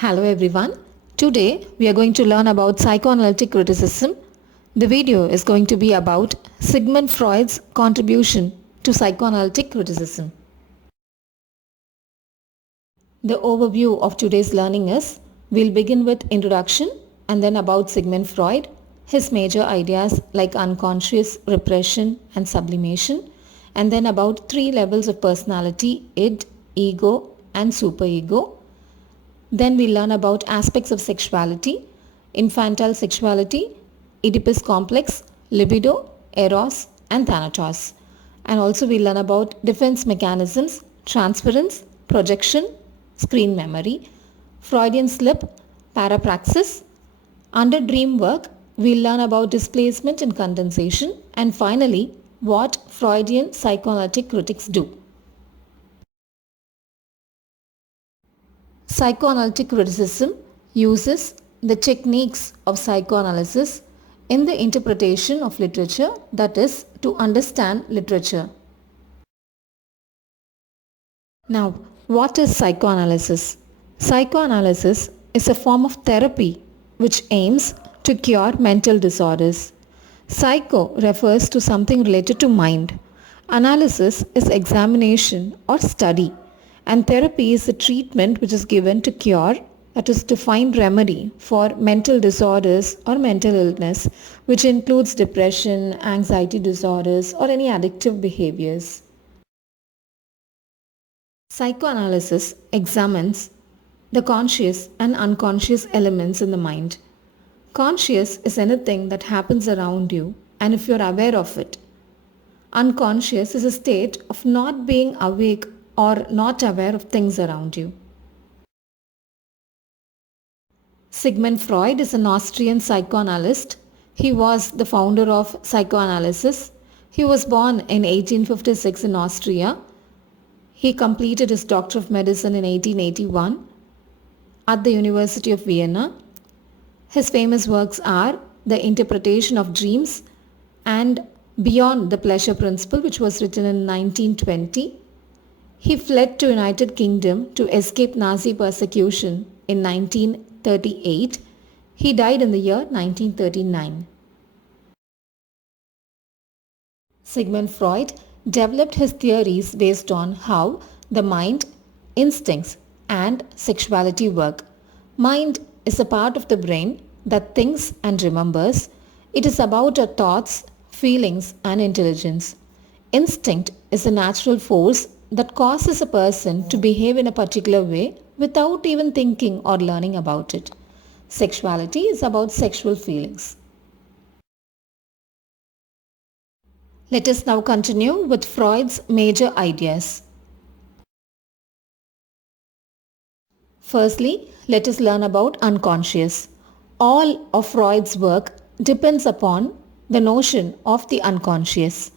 Hello everyone. Today we are going to learn about psychoanalytic criticism. The video is going to be about Sigmund Freud's contribution to psychoanalytic criticism. The overview of today's learning is we'll begin with introduction and then about Sigmund Freud, his major ideas like unconscious, repression and sublimation, and then about three levels of personality: id, ego and superego. Then we learn about aspects of sexuality: infantile sexuality, Oedipus complex, libido, Eros and Thanatos. And also we learn about defense mechanisms: transference, projection, screen memory, Freudian slip, parapraxis. Under dream work, we'll learn about displacement and condensation, and finally what Freudian psychoanalytic critics do. Psychoanalytic criticism uses the techniques of psychoanalysis in the interpretation of literature, that is, to understand literature. Now, what is psychoanalysis? Psychoanalysis is a form of therapy which aims to cure mental disorders. Psycho refers to something related to mind. Analysis is examination or study. And therapy is a treatment which is given to cure, that is to find remedy for mental disorders or mental illness, which includes depression, anxiety disorders or any addictive behaviors. Psychoanalysis examines the conscious and unconscious elements in the mind. Conscious is anything that happens around you and if you are aware of it. Unconscious is a state of not being awake or not aware of things around you. Sigmund Freud is an Austrian psychoanalyst. He was the founder of psychoanalysis. He was born in 1856 in Austria. He completed his Doctor of Medicine in 1881 at the University of Vienna. His famous works are The Interpretation of Dreams and Beyond the Pleasure Principle, which was written in 1920. He fled to United Kingdom to escape Nazi persecution in 1938. He died in the year 1939. Sigmund Freud developed his theories based on how the mind, instincts and sexuality work. Mind is a part of the brain that thinks and remembers. It is about our thoughts, feelings and intelligence. Instinct is a natural force that causes a person to behave in a particular way without even thinking or learning about it. Sexuality is about sexual feelings. Let us now continue with Freud's major ideas. Firstly, let us learn about unconscious. All of Freud's work depends upon the notion of the unconscious.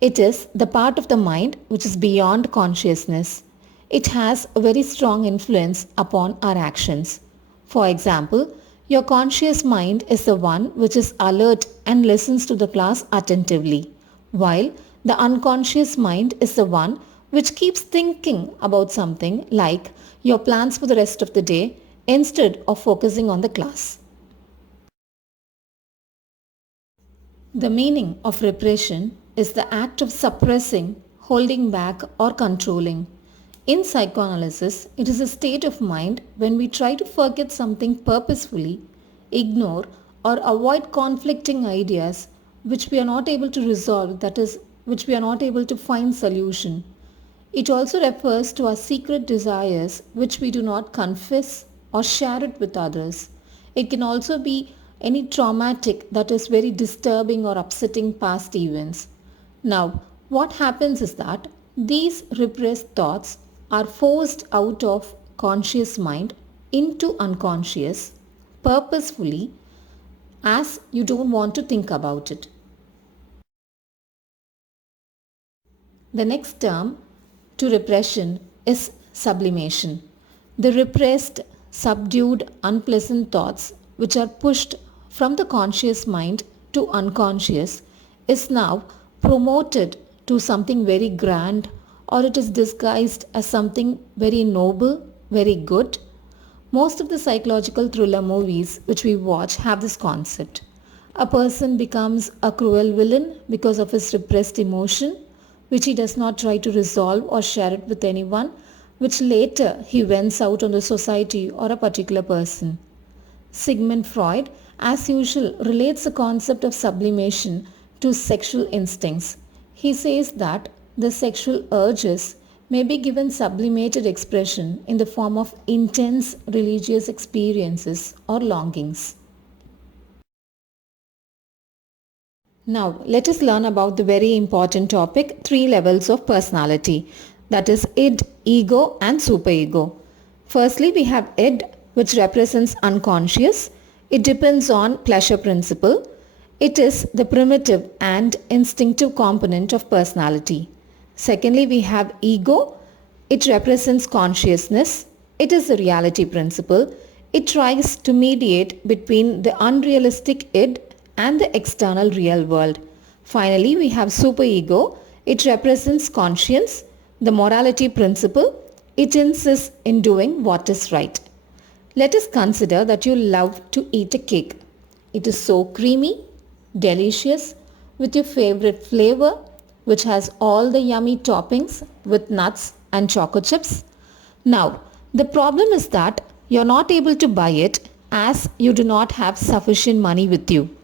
It is the part of the mind which is beyond consciousness. It has a very strong influence upon our actions. For example, your conscious mind is the one which is alert and listens to the class attentively, while the unconscious mind is the one which keeps thinking about something like your plans for the rest of the day instead of focusing on the class. The meaning of repression is the act of suppressing, holding back or controlling. In psychoanalysis, it is a state of mind when we try to forget something purposefully, ignore or avoid conflicting ideas which we are not able to resolve, that is, which we are not able to find solution. It also refers to our secret desires which we do not confess or share it with others. It can also be any traumatic, that is very disturbing or upsetting past events. Now, what happens is that these repressed thoughts are forced out of conscious mind into unconscious purposefully as you don't want to think about it. The next term to repression is sublimation. The repressed, subdued, unpleasant thoughts which are pushed from the conscious mind to unconscious is now promoted to something very grand, or it is disguised as something very noble, very good. Most of the psychological thriller movies which we watch have this concept. A person becomes a cruel villain because of his repressed emotion, which he does not try to resolve or share it with anyone, which later he vents out on the society or a particular person. Sigmund Freud, as usual, relates the concept of sublimation to sexual instincts. He says that the sexual urges may be given sublimated expression in the form of intense religious experiences or longings. Now, let us learn about the very important topic, 3 levels of personality, that is id, ego and superego. Firstly, we have id, which represents unconscious. It depends on pleasure principle. It is the primitive and instinctive component of personality. Secondly, we have ego. It represents consciousness. It is the reality principle. It tries to mediate between the unrealistic id and the external real world. Finally, we have superego. It represents conscience, the morality principle. It insists in doing what is right. Let us consider that you love to eat a cake. It is so creamy, delicious, with your favorite flavor, which has all the yummy toppings with nuts and choco chips. Now, the problem is that you are not able to buy it as you do not have sufficient money with you.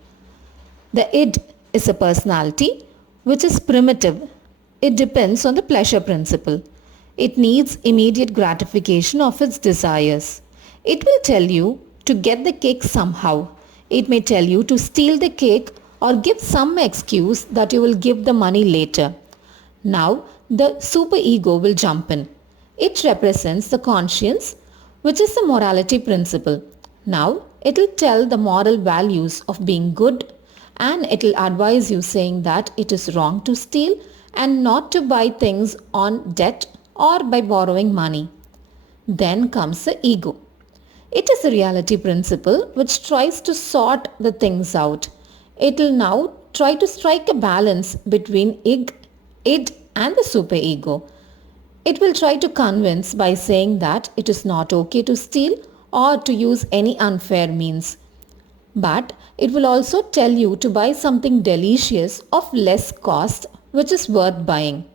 The id is a personality which is primitive. It depends on the pleasure principle. It needs immediate gratification of its desires. It will tell you to get the cake somehow. It may tell you to steal the cake or give some excuse that you will give the money later. Now, the superego will jump in. It represents the conscience, which is the morality principle. Now, it will tell the moral values of being good, and it will advise you saying that it is wrong to steal and not to buy things on debt or by borrowing money. Then comes the ego. It is a reality principle which tries to sort the things out. It will now try to strike a balance between id and the superego. It will try to convince by saying that it is not okay to steal or to use any unfair means. But it will also tell you to buy something delicious of less cost which is worth buying.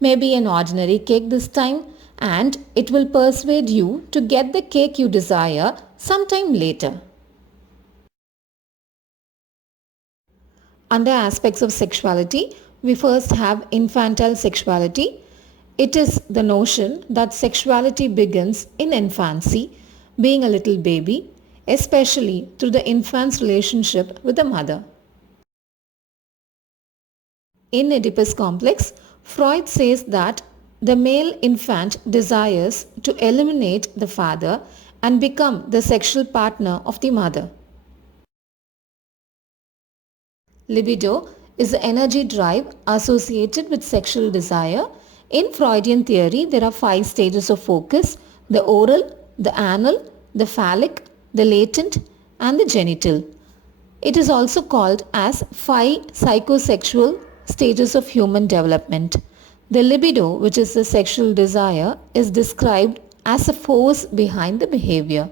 Maybe an ordinary cake this time, and it will persuade you to get the cake you desire sometime later. Under aspects of sexuality, we first have infantile sexuality. It is the notion that sexuality begins in infancy, being a little baby, especially through the infant's relationship with the mother. In Oedipus complex, Freud says that the male infant desires to eliminate the father and become the sexual partner of the mother. Libido is the energy drive associated with sexual desire. In Freudian theory, there are 5 stages of focus: the oral, the anal, the phallic, the latent and the genital. It is also called as 5 psychosexual stages of human development. The libido, which is the sexual desire, is described as a force behind the behavior.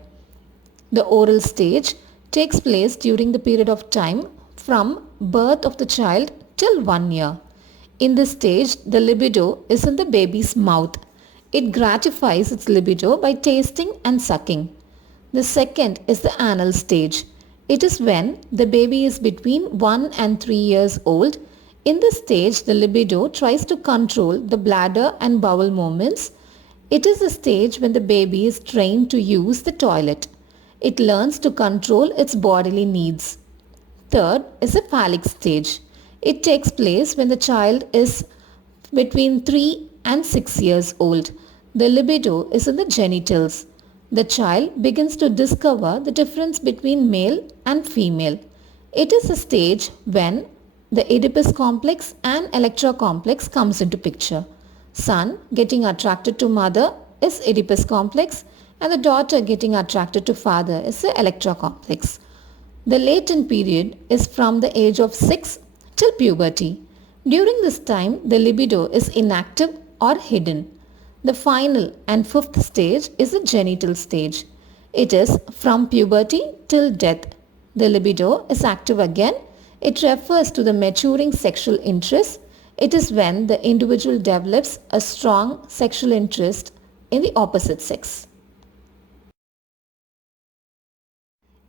The oral stage takes place during the period of time from birth of the child till 1 year. In this stage, the libido is in the baby's mouth. It gratifies its libido by tasting and sucking. The second is the anal stage. It is when the baby is between 1 and 3 years old. In this stage, the libido tries to control the bladder and bowel movements. It is a stage when the baby is trained to use the toilet. It learns to control its bodily needs. Third is the phallic stage. It takes place when the child is between 3 and 6 years old. The libido is in the genitals. The child begins to discover the difference between male and female. It is a stage when the Oedipus complex and Electra complex comes into picture. Son getting attracted to mother is Oedipus complex, and the daughter getting attracted to father is the Electra complex. The latent period is from the age of 6 till puberty. During this time, the libido is inactive or hidden. The final and 5th stage is the genital stage. It is from puberty till death. The libido is active again. It refers to the maturing sexual interest. It is when the individual develops a strong sexual interest in the opposite sex.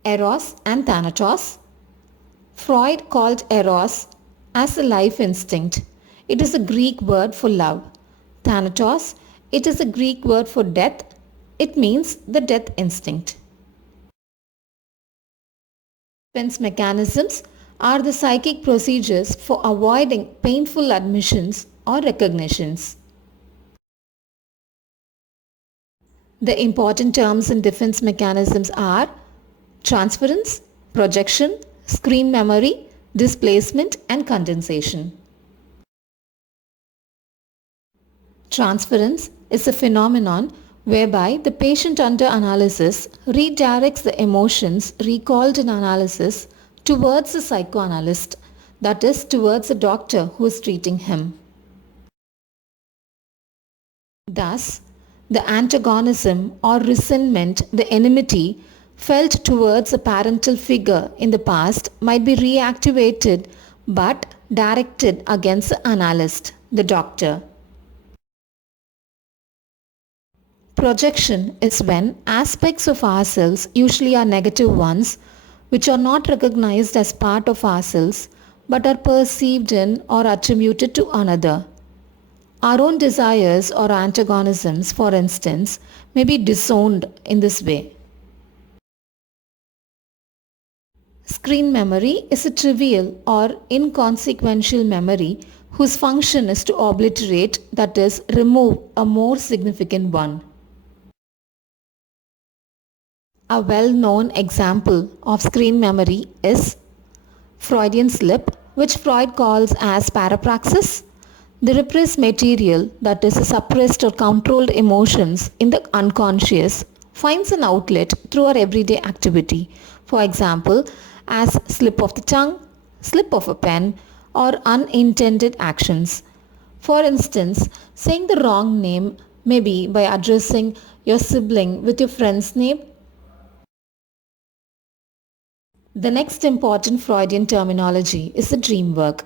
Eros and Thanatos. Freud called Eros as a life instinct. It is a Greek word for love. Thanatos, it is a Greek word for death. It means the death instinct. Defense mechanisms are the psychic procedures for avoiding painful admissions or recognitions. The important terms in defense mechanisms are transference, projection, screen memory, displacement, and condensation. Transference is a phenomenon whereby the patient under analysis redirects the emotions recalled in analysis towards the psychoanalyst, that is, towards the doctor who is treating him. Thus, the antagonism or resentment, the enmity felt towards a parental figure in the past might be reactivated but directed against the analyst, the doctor. Projection is when aspects of ourselves, usually are negative ones, which are not recognized as part of ourselves but are perceived in or attributed to another. Our own desires or antagonisms, for instance, may be disowned in this way. Screen memory is a trivial or inconsequential memory whose function is to obliterate, that is, remove a more significant one. A well-known example of screen memory is Freudian slip, which Freud calls as parapraxis. The repressed material, that is suppressed or controlled emotions in the unconscious, finds an outlet through our everyday activity. For example, as slip of the tongue, slip of a pen, or unintended actions. For instance, saying the wrong name may be by addressing your sibling with your friend's name. The next important Freudian terminology is the dream work.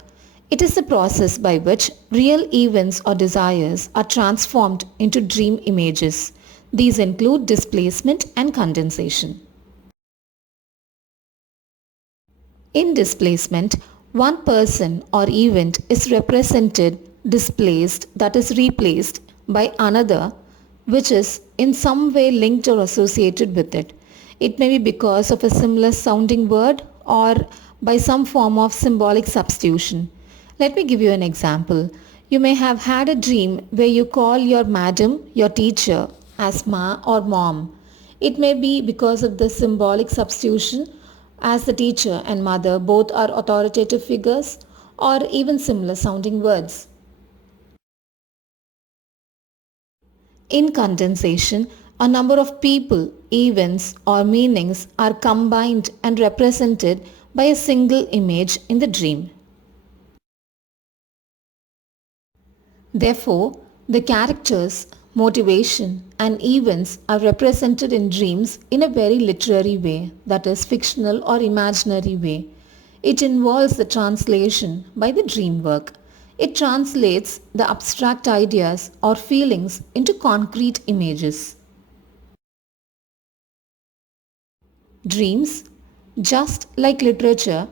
It is the process by which real events or desires are transformed into dream images. These include displacement and condensation. In displacement, one person or event is represented, displaced, that is replaced, by another which is in some way linked or associated with it. It may be because of a similar sounding word or by some form of symbolic substitution. Let me give you an example. You may have had a dream where you call your madam, your teacher, as ma or mom. It may be because of the symbolic substitution, as the teacher and mother both are authoritative figures, or even similar sounding words. In condensation, a number of people, events, or meanings are combined and represented by a single image in the dream. Therefore, the characters, motivation, and events are represented in dreams in a very literary way, that is, fictional or imaginary way. It involves the translation by the dream work. It translates the abstract ideas or feelings into concrete images. Dreams, just like literature,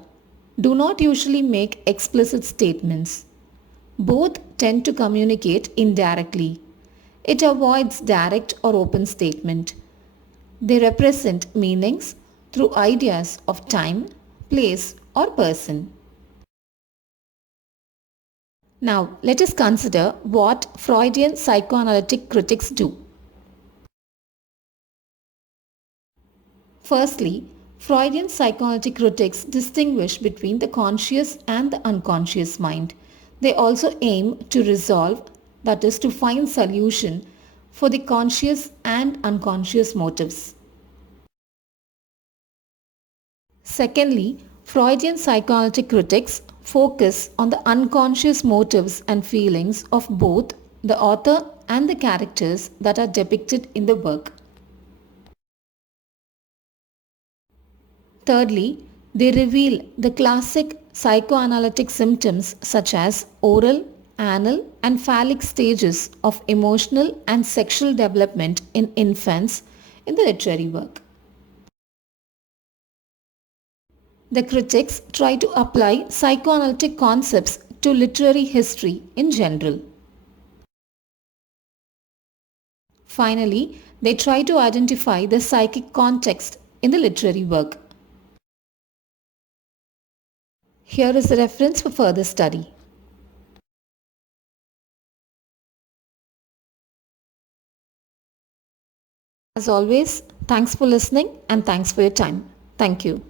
do not usually make explicit statements. Both tend to communicate indirectly. It avoids direct or open statement. They represent meanings through ideas of time, place, or person. Now, let us consider what Freudian psychoanalytic critics do. Firstly, Freudian psychoanalytic critics distinguish between the conscious and the unconscious mind. They also aim to resolve, that is, to find solution for the conscious and unconscious motives. Secondly, Freudian psychoanalytic critics focus on the unconscious motives and feelings of both the author and the characters that are depicted in the work. Thirdly, they reveal the classic psychoanalytic symptoms such as oral, anal, and phallic stages of emotional and sexual development in infants in the literary work. The critics try to apply psychoanalytic concepts to literary history in general. Finally, they try to identify the psychic context in the literary work. Here is a reference for further study. As always, thanks for listening and thanks for your time. Thank you.